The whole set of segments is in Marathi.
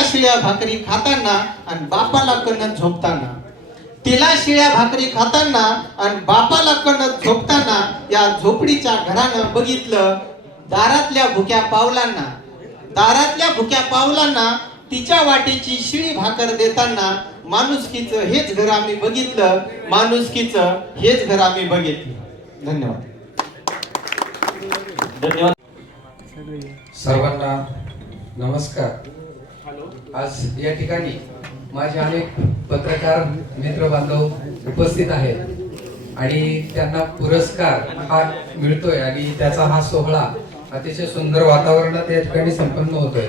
तिला शिळ्या भाकरी खाताना आणि बापाला कणत झोपताना. तिला शिळ्या भाकरी खाताना आणि बापाला कणत झोपताना या झोपडीच्या घरानं बघितलं दारातल्या भुक्या पावलांना. दारातल्या भुक्या पावलांना तिच्या वाटेची शिळी भाकर देताना माणुसकीचं हेच घर आम्ही बघितलं. माणुसकीचं हेच घर आम्ही बघितलं. धन्यवाद. धन्यवाद. सर्वांना नमस्कार. आज या ठिकाणी माझे अनेक पत्रकार मित्र बांधव उपस्थित आहेत आणि त्यांना पुरस्कार हा मिळतोय आणि त्याचा हा सोहळा अतिशय सुंदर वातावरणात या ठिकाणी संपन्न होतोय.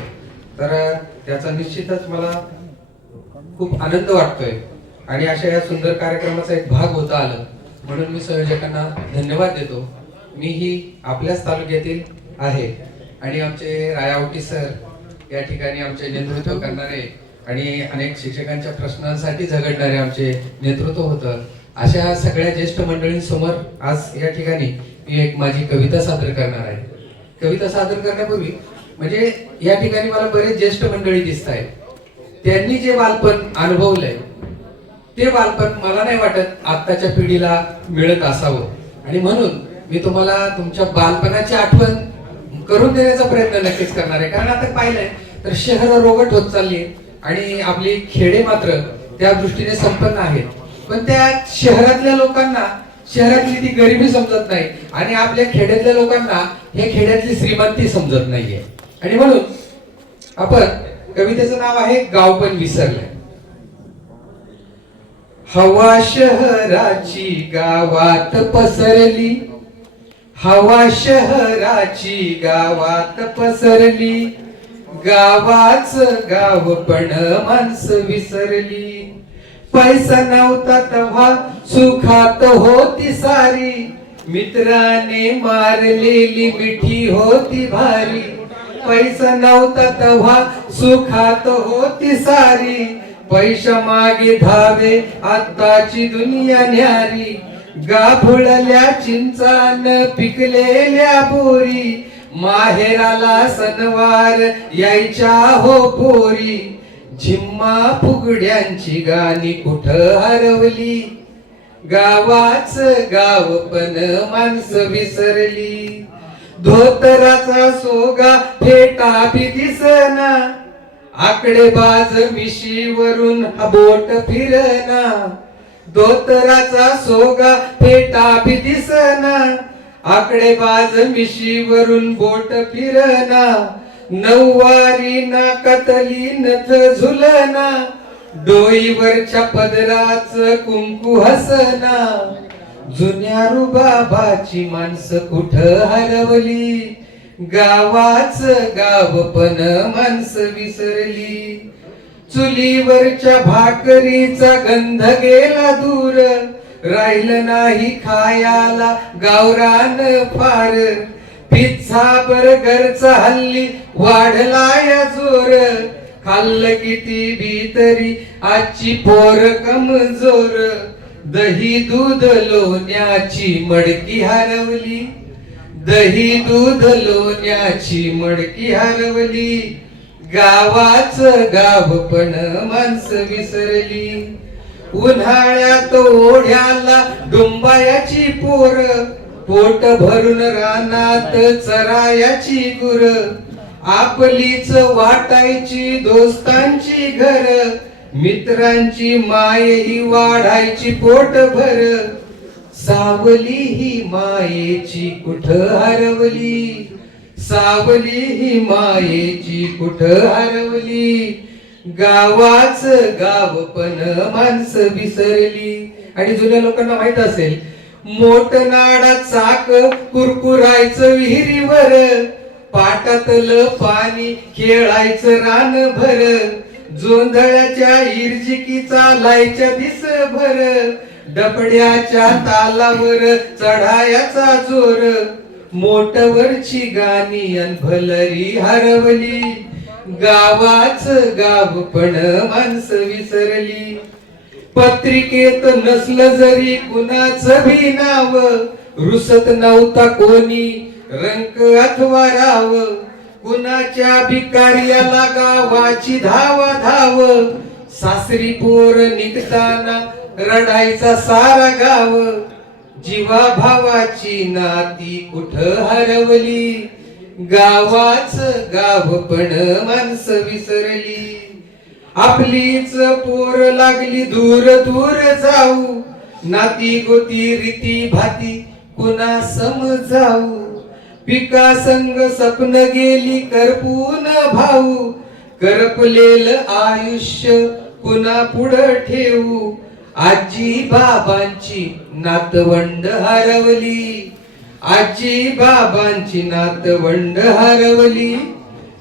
तर त्याचा निश्चितच मला खूप आनंद वाटतोय आणि अशा या सुंदर कार्यक्रमाचा एक भाग होता आलं. म्हणून मी संयोजकांना धन्यवाद देतो. मी ही आपल्याच तालुक्यातील आहे आणि आमचे रायावटी सर या ठिकाणी आमचे नेतृत्व करणारे आणि अनेक शिक्षकांच्या प्रश्नांसाठी झगडणारे आमचे नेतृत्व होतं. अशा सगळ्या ज्येष्ठ मंडळींसमोर आज या ठिकाणी मी एक माझी कविता सादर करणार आहे. कविता सादर करण्यापूर्वी म्हणजे या ठिकाणी मला बरेच ज्येष्ठ मंडळी दिसत आहेत. त्यांनी जे बालपण अनुभवलंय ते बालपण मला नाही वाटत आत्ताच्या पिढीला मिळत असावं. आणि म्हणून मी तुम्हाला तुमच्या बालपणाची आठवण करून देण्याचा प्रयत्न नक्कीच करणार आहे. कारण आता पाहिलंय तर शहर रोगट होत चालली आणि आपली खेडे मात्र त्या दृष्टीने संपन्न आहेत. पण त्या शहरातल्या लोकांना शहरातली ती गरिबी समजत नाही आणि आपल्या खेड्यातल्या लोकांना हे खेड्यातली श्रीमंती समजत नाहीये. आणि म्हणून आपण कवितेचं नाव आहे गाव पण विसरलंय. हवा शहराची गावात पसरली हवा शहराची गावात पसरली. गावाच गाव पण माणसं विसरली. पैसा नव्हता तेव्हा सुखात होती सारी. मित्राने मारलेली मिठी होती भारी. पैसा नव्हता तेव्हा सुखात होती सारी. पैसा मागे धावे आताची दुनिया न्यारी. गाभुळल्या चिंचान पिकलेल्या बोरी माहेराला सणवार यायच्या हो पोरी. झिम्मा फुगड्यांची गाणी कुठं हरवली? गावाच गाव पण माणसं विसरली. धोतराचा सोगा फेटा बी दिसना. आकडे बाज मिशीवरून बोट फिरना. धोतराचा सोगा फेटा भी दिसना. आकडे बाज मिशीवरून बोट फिरना. नऊवारी नाकातली नथ झुलना. डोईवरच्या पदराच कुंकू हसना. जुन्या रुबाबाची माणसं कुठं हरवली? गावाच गाव पण माणसं विसरली. चुलीवरच्या भाकरीचा गंध गेला दूर. राहिलं नाही खायाला गावरान फार. पिझ्झा बर्गरचा हल्ली वाढला या जोर. खाल्लं किती भीतरी आजची पोर कमजोर. दही दूध लोण्याची मडकी हरवली. दही दूध लोण्याची मडकी हरवली. गावाच गाव पण माणसं विसरली. उन्हाळ्यात ओढ्याला डुंबायाची पोर. पोट भरून रानात चरायाची गुर. आपलीच वाटायची दोस्तांची घर. मित्रांची माय ही वाढायची पोट भर सावली ही मायेची कुठ हरवली? सावली ही मायेची कुठ हरवली? गावाच गाव पण माणसं विसरली. आणि जुन्या लोकांना माहीत असेल मोठ नाडा चाक कुरकुरायचं विहिरीवर पाटातलं पाणी खेळायचं रान भर जोंधळ्याच्या इर्जिकी चालायच्या दिस भर डबड्याच्या तालावर चढायाचा जोर. मोटवरची गाणी अनभलरी हरवली. गावाच गाव पण माणसं विसरली. पत्रिकेत नसलं जरी कुणाचं भी नाव रुसत नव्हता कोणी रंक अथवा राव. कुणाच्या भिकार्याला गावाची धावा धाव. सासरी पोर निघताना रडायचा सारा गाव. जीवा भावाची नाती कुठ हरवली? गावाच गाव पण माणसं विसरली. आपलीच पोर लागली दूर दूर जाऊ. नाती गोती रीती भाती कुणा समजाऊ? पिका संग सपन गेली करपून भाऊ. करपलेल आयुष्य कुणा पुढं ठेवू? आजी बाबांची नातवंड हरवली. आजी बाबांची नातवंड हरवली.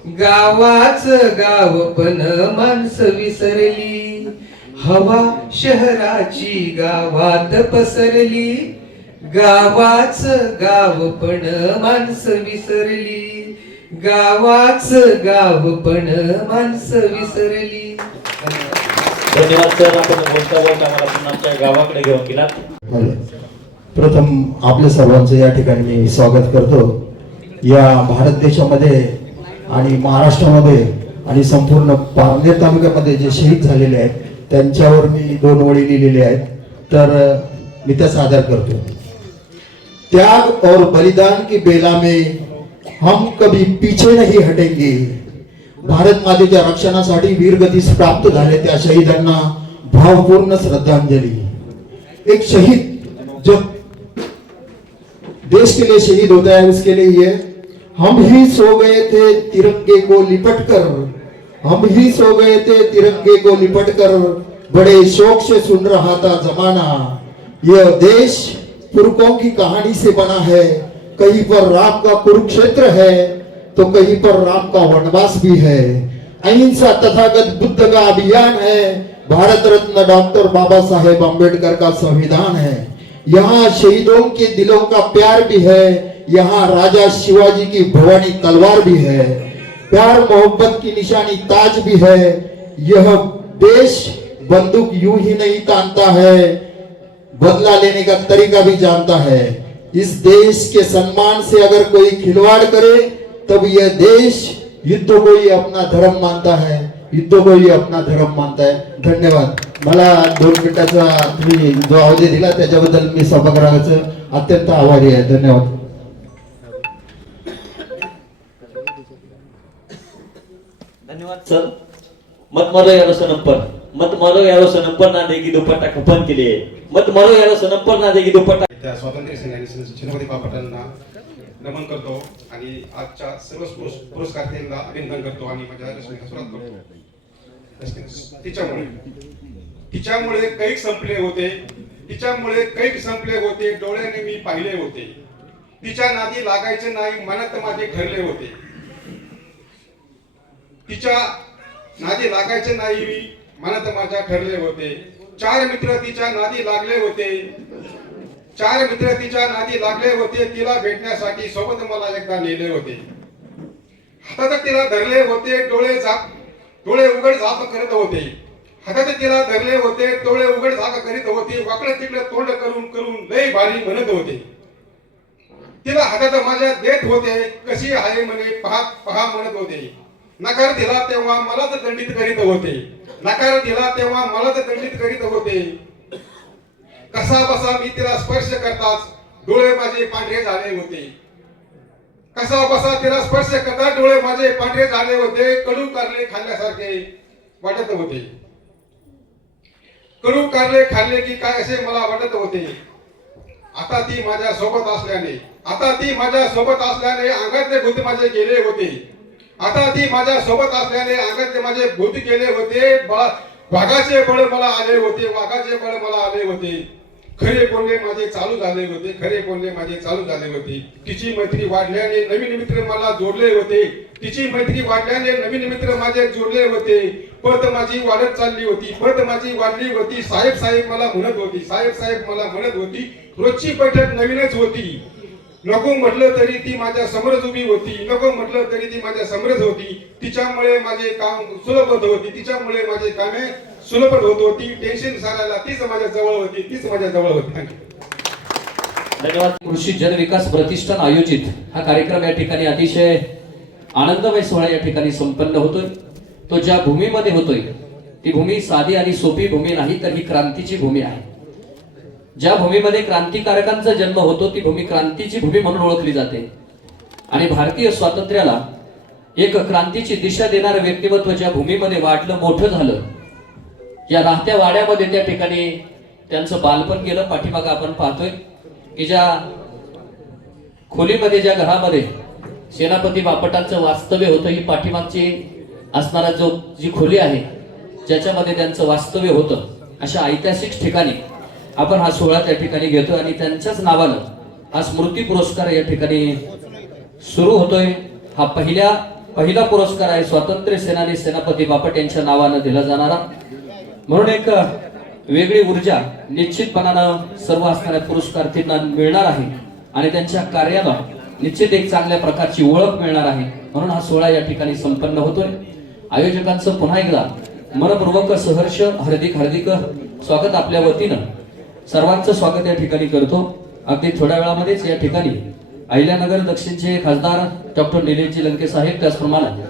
गावाच गाव पण माणसं विसरली. हवा शहराची गावात पसरली. गावाच गाव पण माणसं विसरली. गावाच गाव पण माणसं विसरली. धन्यवाद सर. आपण बोलता बोलता मला पुन्हा आमच्या गावाकडे घेऊन प्रथम आपल्या सर्वांचं या ठिकाणी मी स्वागत करतो. या भारत देशामध्ये आणि महाराष्ट्रामध्ये आणि संपूर्ण पारनेर तालुक्यामध्ये जे शहीद झालेले आहेत त्यांच्यावर मी दोन ओळी लिहिलेले आहेत. तर मी त्या सादर करतो. त्याग और बलिदान की बेला में हम कभी पीछे नहीं हटेंगे. भारत मातेच्या रक्षणासाठी वीरगतीस प्राप्त झाले त्या शहीदांना भावपूर्ण श्रद्धांजली. एक शहीद जो देश के लिए शहीद होता है उसके लिए ये हम ही सो गए थे तिरंगे को लिपट कर हम ही सो गए थे तिरंगे को लिपट कर बड़े शौक से सुन रहा था जमाना। यह देश पुरखों की कहानी से बना है कहीं पर राम का कुरुक्षेत्र है तो कहीं पर राम का वनवास भी है। अहिंसा तथागत बुद्ध का अभियान है। भारत रत्न डॉक्टर बाबा साहेब अंबेडकर का संविधान है। यहाँ शहीदों के दिलों का प्यार भी है। यहाँ राजा शिवाजी की भवानी तलवार भी है। प्यार, मोहब्बत की निशानी ताज भी है। यह देश बंदूक यूँ ही नहीं तानता है। बदला लेने का तरीका भी जानता है। इस देश के सम्मान से अगर कोई खिलवाड़ करे तब यह देश युद्ध को ही अपना धर्म मानता है युद्ध को ही अपना धर्म मानता है। धन्यवाद। मला दोन मिनिटाचा तुम्ही जो अवधी दिला त्याच्याबद्दल मी सभागृहाचं अत्यंत आभारी आहे. धन्यवाद. धन्यवाद सर. मत मारो यारो सनंपर मत मारो यारो सनंपर ना देगी दुपट्टा खपन के लिए मत मारो यारो सनंपर ना देगी दुपट्टा त्या स्वातंत्र्य सेनानी छत्रपती बापटांना नमन करतो आणि आजच्या सर्व पुरस्- अभिनंदन करतो आणि माझ्या रश्मीला सुरुवात करतो. तिच्यामुळे. तिच्यामुळे कैक संपले होते. तिच्यामुळे कैक संपले होते. डोळ्याने मी पाहिले होते. तिच्या नादी लागायचे नाही मनात माझे ठरले होते. तिच्या नादी लागायचे नाही मी मनात माझ्या ठरले होते. चार मित्र तिच्या नादी लागले होते. चार मित्र तिच्या नादी लागले होते तिला भेटण्यासाठी सोबत मला एकदा नेले होते. हातात तिला धरले होते डोळे झाक डोळे उघड झाक करत होते. हातात तिला धरले होते डोळे उघड झाक करीत होते वाकडे तिकडे तोंड करून करून लय भारी म्हणत होते. तिला हातात माझ्या देत होते कशी आहे म्हणे पहा पहा म्हणत होते. नकार दिला तेव्हा मलाच दंडित करीत होते. नकार दिला तेव्हा मलाच दंडित करीत होते. कसा बसा मी तिला स्पर्श करताच डोळे माझे पांढरे झाले होते. कसा बसा तिला स्पर्श करता डोळे माझे पांढरे झाले होते. कडू कारले खाल्ल्यासारखे वाटत होते. कडू कारले खाल्ले की काय असे मला वाटत होते. आता ती माझ्या सोबत असल्याने आता ती माझ्या सोबत असल्याने अंगातले भूत माझे गेले होते. आता ती माझ्या सोबत असल्याने अंगातले माझे भूत गेले होते. वाघाचे बळ मला आले होते वाघाचे बळ मला आले होते. खरे बोलणे माझे चालू झाले होते खरे बोलणे माझे चालू झाले होते. तिची मैत्री वाढल्याने नवीन मित्र मला जोडले होते. तिची मैत्री वाढल्याने नवीन मित्र माझे जोडले होते. पत माझी वाढत चालली होती पत माझी वाढली होती. साहेब साहेब मला म्हणत होती साहेब साहेब मला म्हणत होती रोजची बैठक नवीनच होती. नको म्हटलं तरी ती माझ्या समोरच उभी होती. नको म्हटलं तरी ती माझ्या समोरच होती. तिच्यामुळे माझे काम सुलभ होत होती. तिच्यामुळे माझे कामे सुलभ होत होती टेन्शन सारायला तीच माझ्या जवळ होती तीच माझ्या जवळ होती. धन्यवाद. कृषी जनविकास प्रतिष्ठान आयोजित हा कार्यक्रम या ठिकाणी अतिशय आनंदमय सोहळा या ठिकाणी संपन्न होतोय. तो ज्या भूमीमध्ये होतोय ती भूमी साधी आणि सोपी भूमी नाही तर ही क्रांतीची भूमी आहे. ज्या भूमीमध्ये क्रांतिकारकांचा जन्म होतो ती भूमी क्रांतीची भूमी म्हणून ओळखली जाते. आणि भारतीय स्वातंत्र्याला एक क्रांतीची दिशा देणारं व्यक्तिमत्व ज्या भूमीमध्ये वाटलं मोठं झालं या राहत्या वाड्यामध्ये त्या ठिकाणी त्यांचं बालपण गेलं. पाठीमाग आपण पाहतोय की ज्या खोलीमध्ये ज्या घरामध्ये सेनापती बापटांचं वास्तव्य होतं ही पाठीमागची असणारा जो जी खोली आहे ज्याच्यामध्ये त्यांचं वास्तव्य होतं अशा ऐतिहासिक ठिकाणी आपण हा सोहळा त्या ठिकाणी घेतो आणि त्यांच्याच नावानं हा स्मृती पुरस्कार या ठिकाणी सुरू होतोय. हा पहिल्या पहिला पुरस्कार आहे. स्वातंत्र्य सेनानी सेनापती बापट यांच्या नावानं दिला जाणारा. म्हणून एक वेगळी ऊर्जा निश्चितपणानं सर्व असणाऱ्या पुरस्कार्थींना मिळणार आहे. आणि त्यांच्या कार्याला निश्चित एक चांगल्या प्रकारची ओळख मिळणार आहे. म्हणून हा सोहळा या ठिकाणी संपन्न होतोय. आयोजकांचं पुन्हा एकदा मनपूर्वक सहर्ष हार्दिक हार्दिक स्वागत आपल्या वतीनं. सर्वांचं स्वागत या ठिकाणी करतो. अगदी थोड्या वेळामध्येच या ठिकाणी अहिल्यानगर दक्षिणचे खासदार डॉक्टर निलेशजी लंके साहेब त्याचप्रमाणे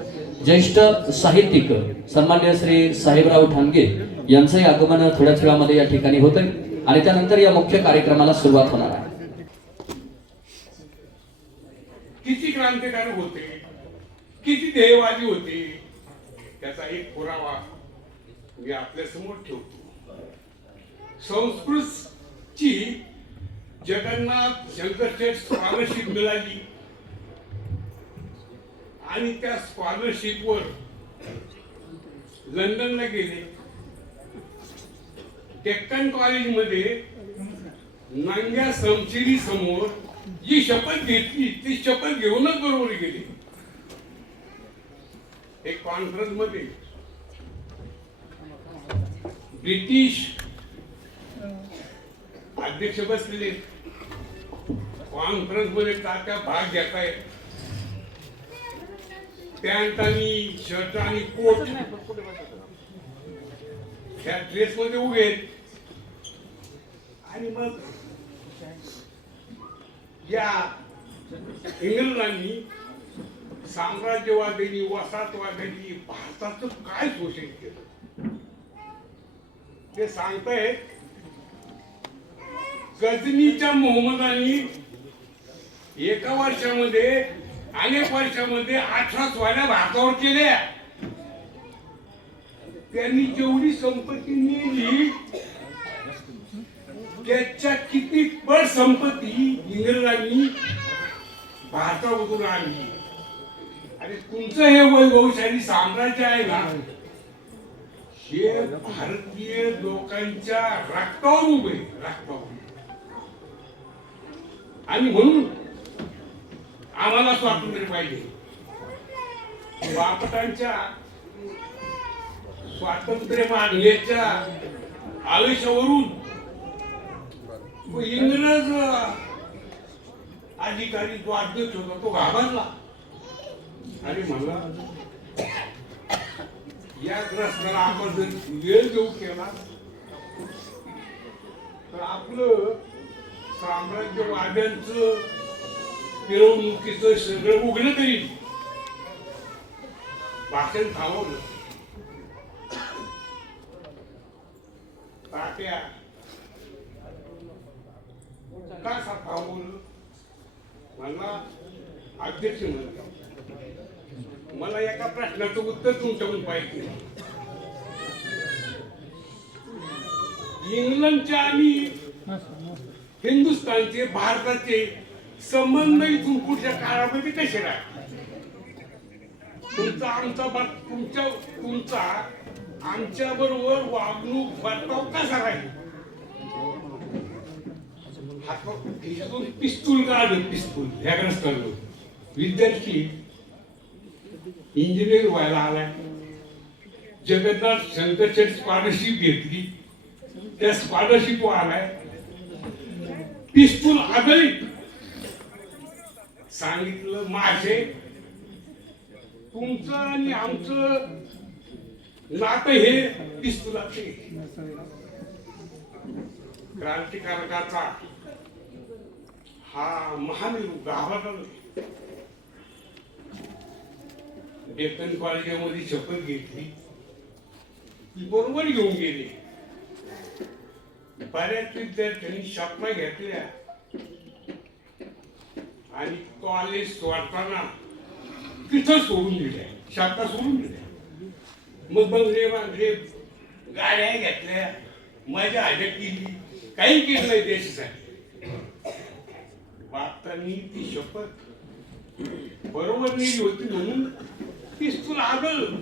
ज्येष्ठ साहित्यिक सन्मान्य श्री साहेबराव ठाणगे यांचंही आगमन थोड्याच वेळामध्ये या ठिकाणी होतंय. आणि त्यानंतर या मुख्य कार्यक्रमाला सुरुवात होणार आहे. किती क्रांतिकारक होते? किती ध्येयवादी होते? त्याचा एक पुरावा मी आपल्यासमोर ठेवतो. संस्कृतची जगन्नाथ शंकरशेठ स्कॉलरशिप मिळाली. आणि त्या स्कॉलरशिपवर लंडनला गेले. डेक्कन कॉलेजमध्ये नांग्या समचिरी समोर जी शपथ घेतली ती शपथ घेऊनच बरोबर गेली. एक कॉन्फरन्समध्ये ब्रिटिश अध्यक्ष बसलेले. कॉन्फरन्समध्ये तात्या भाग घेतायत? पॅन्ट आणि शर्ट आणि कोट ह्या ड्रेस मध्ये उभे आणि मग या इंग्रजांनी साम्राज्यवाद्यांनी वसाहतवाद्यांनी भारताचं काय शोषण केलं? ते सांगतायत गजनीच्या मोहम्मदांनी एका वर्षामध्ये अनेक वर्षामध्ये अठरा स्वाऱ्या भारतावर केल्या त्यांनी जेवढी संपत्ती नेली त्याच्या किती पट संपत्ती इंग्रजांनी भारतामधून आणली. आणि तुमचं हे वैभवशाली साम्राज्य आहे ना हे भारतीय लोकांच्या रक्तावर उभे रक्तावर आणि म्हणून आम्हाला स्वातंत्र्य पाहिजे. बापटांच्या स्वातंत्र्य मागण्याच्या आयुष्यावरून इंग्रज अधिकारी जो अध्यक्ष होता तो घाबरला. आणि मला या ग्रस्ताला आपण जर वेळ देऊ केला तर आपलं साम्राज्यवाद्यांचं मिरवणुकीचं सगळं उघडं करील भाषण थांबवलं. तात्या. का सा थांबवलं? मला अध्यक्ष म्हणतात. मला एका प्रश्नाचं उत्तर तुमच्याकडून पाहिजे. इंग्लंडचे आणि हिंदुस्थानचे भारताचे संबंध इथून पुढच्या काळामध्ये कसे राहतात तुमचा आमचा तुमच्या तुमचा आमच्या बरोबर वागणूक वर्ताव कसा राहील? पिस्तूल काढलं पिस्तूल. ह्या विद्यार्थी इंजिनियर व्हायला आलाय. जगन्नाथ शंकरशेठ स्कॉलरशिप घेतली. त्या स्कॉलरशिप आलाय पिस्तूल आदळीत. सांगितलं माझे. तुमचं आणि आमचं नातं हे पिस्तुलाचे क्रांतिकारकाचा हा महान गावाचा डेक्कन कॉलेजामध्ये शपथ घेतली. ती बरोबर घेऊन गेली. बऱ्याच विद्यार्थ्यांनी शपथ घेतल्या. आणि कॉलेज सोडताना तिथं सोडून दिल्या शाखा सोडून दिल्या. मग बंगले बांधले गाड्या घेतल्या मजा अटक केली. काही केलं नाही देशासाठी. वागताना ती शपथ बरोबर नाही होती म्हणून तीच तुला आलं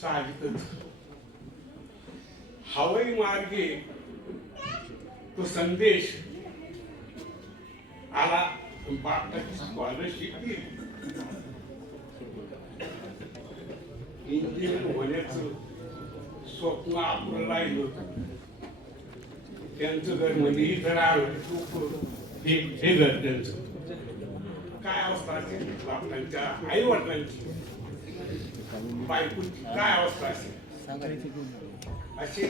साहजिकच हवाई मार्गे तो संदेश आला बापटाची स्कॉलरशिप इंजिनियर होण्याचं स्वप्न आपलं राहिलं त्यांचं घर म्हणजे इथं राहिलं हे हे घर त्यांचं. काय अवस्था असेल? बापटांच्या आई वडिलांची बायकोची काय अवस्था असेल? असे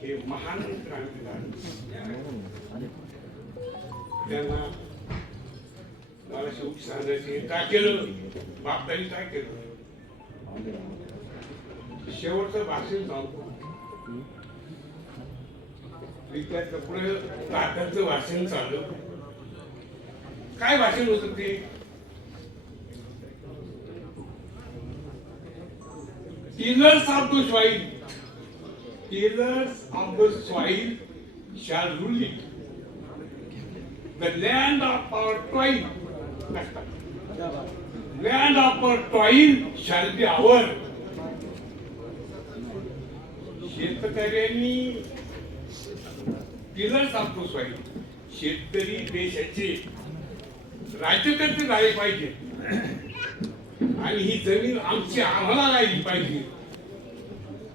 हे महान क्रांतिकारक. त्यांना मला शेवटी सांगायचे. काय केलं? बापदानी काय केलं? शेवटचं भाषण सांगतो. विद्यार्थ्या पुढे तात्यांचं भाषण चालू. काय भाषण होत ते? Pillars of the soil pillars of the soil shall rule it. The land of our toil, land of our toil shall be our. शेतकऱ्यांनी पिलर्स ऑफ द सॉइल शेतकरी देशाचे राज्यकर्ते झाले पाहिजे. आणि ही जमीन आमची आम्हाला राहिली पाहिजे.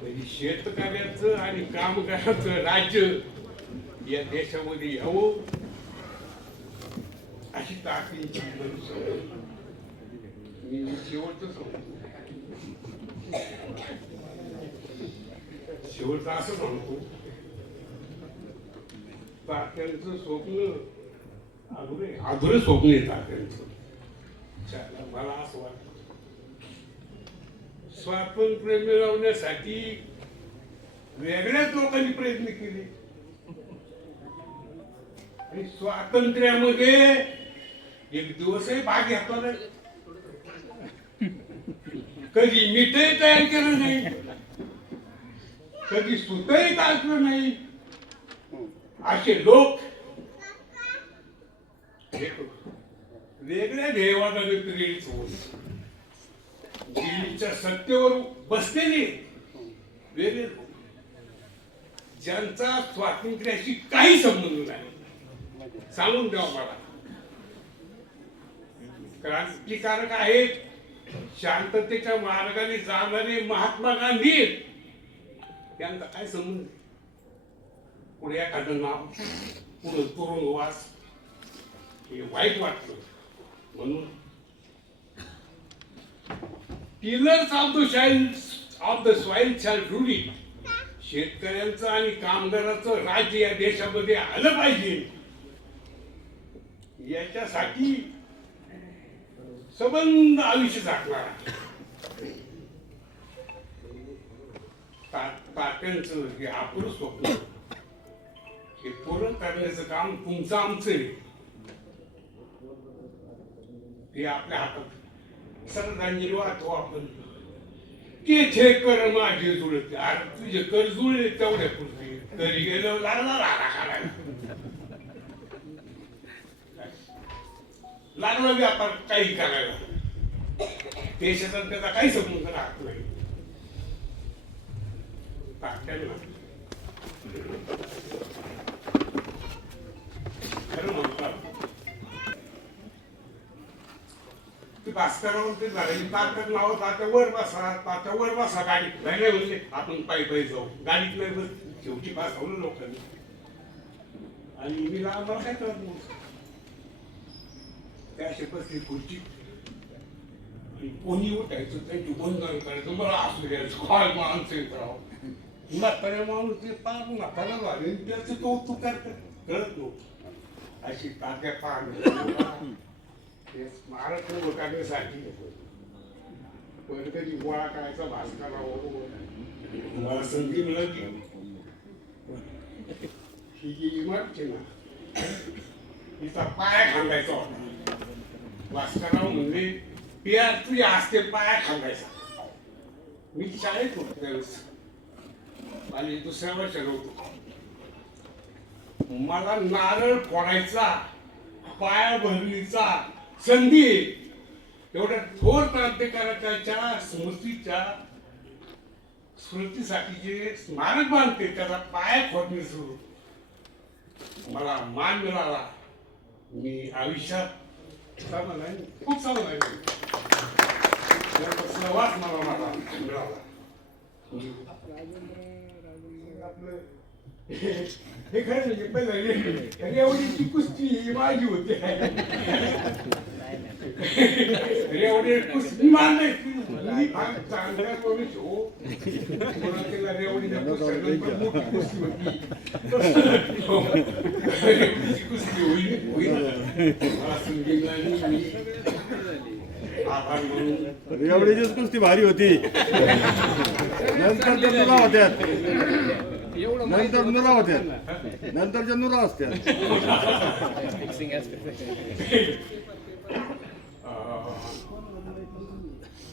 म्हणजे शेतकऱ्याचं आणि कामगाराचं राज्य या देशामध्ये यावं. अशी ताकदीची मी शेवटचं सांगतो. शेवटचं असं सांगतो. तात्यांचं स्वप्न अधुरे अधुरे स्वप्न आहे तात्यांचं. त्याला मला असं वाटतं. स्वातंत्र्य मिळवण्यासाठी वेगळ्याच लोकांनी प्रयत्न केले. आणि स्वातंत्र्यामध्ये एक दिवसही भाग घेतला नाही. कधी मीठही तयार केलं नाही. कधी सुतही टाकलं नाही. असे लोक वेगळ्या ध्येयवादाने प्रेरित होत दिल्लीच्या सत्तेवर बसलेले वेगळे लोक. ज्यांचा स्वातंत्र्याशी काही संबंध नाही. सांगून द्यावा मला. क्रांतिकारक आहेत. शांततेच्या मार्गाने जाणारे महात्मा गांधी. त्यांचा काय संबंध पुढे एखादं नाव पुढे तुरुंगवास हे वाईट वाटतं म्हणून pillars of the soil of the soil shall rule शेतकऱ्यांचं आणि कामगाराचं राज्य या देशामध्ये आलं पाहिजे. याच्यासाठी संबंध आयुष्य झाकणार. तात्यांचं हे आपलं स्वप्न. हे पूर्ण करण्याचं काम तुमचं आमचं आहे. ते आपल्या हातात श्रद्धांजली वाहतो आपण. केथे कर माझे जुळते. अरे तुझे कर जुळले तेवढ्या पुरते तरी गेलो लागला राडा काढायला लागला व्यापार काही करायला देशाचा त्याचा काही संबंध राहत नाही. खरं म्हणतात ते भास्करावर ते झालं. ताकद नाव तात्या वर बसा तात्या वर बसा गाडी नाही नाही म्हणजे आपण पायी पायी जाऊ. गाडीत नाही बस शेवटी बसवलं लोकांनी. आणि मी लहान काय करत नव्हतं त्या बसली खुर्ची कोणी उठायचं त्यांची गोंधळ करायचं बरं असू द्यायचं काय माणसं येत राव. म्हातारे माणूस ते पार म्हातारा झाले त्याचं तो कौतुक करत कळत नव्हतं अशी तात्या पाहणं स्मारक उभं करण्यासाठी पण कधी गोळा करायचा भास करावा हो, हो. मला संधी मिळत ही जी इमारत ना तिचा पाया खांदायचा होता. भास्करराव म्हणजे पिया तुझ्या हस्ते पाया खांदायचा. मी शाळेत होतो त्यावेळेस. आणि दुसऱ्या वर्षाला होतो. मला नारळ फोडायचा पाया भरणीचा संधी. एवढ्या थोर क्रांतिकारकाच्या स्मृतीच्या स्मृतीसाठी जे स्मारक बांधते त्याचा पाया खोदणे सुरू. मला मान मिळाला. मी आयुष्यात समाधान खूप समाधान त्याचा सहवास मला मला मिळाला आपलं हे खरं म्हणजे पहिलं रेवडीची कुस्ती ही माझी होती रेवडी कुस्ती मारली मी फार चांगल्या कोणीच हो कोणाला कुस्त्यानंतर मोठी कुस्ती होती. कुस्ती होईल होईल एवढीचीच कुस्ती भारी होती. नंतर त्या नुरा होत्या. नंतर नुरा होत्या. नंतरच्या नुरा असत्या.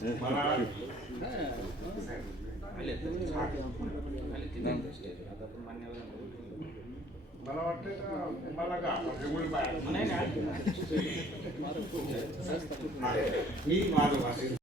मला मला वाटतं का? मला का? म्हणजे मी माझं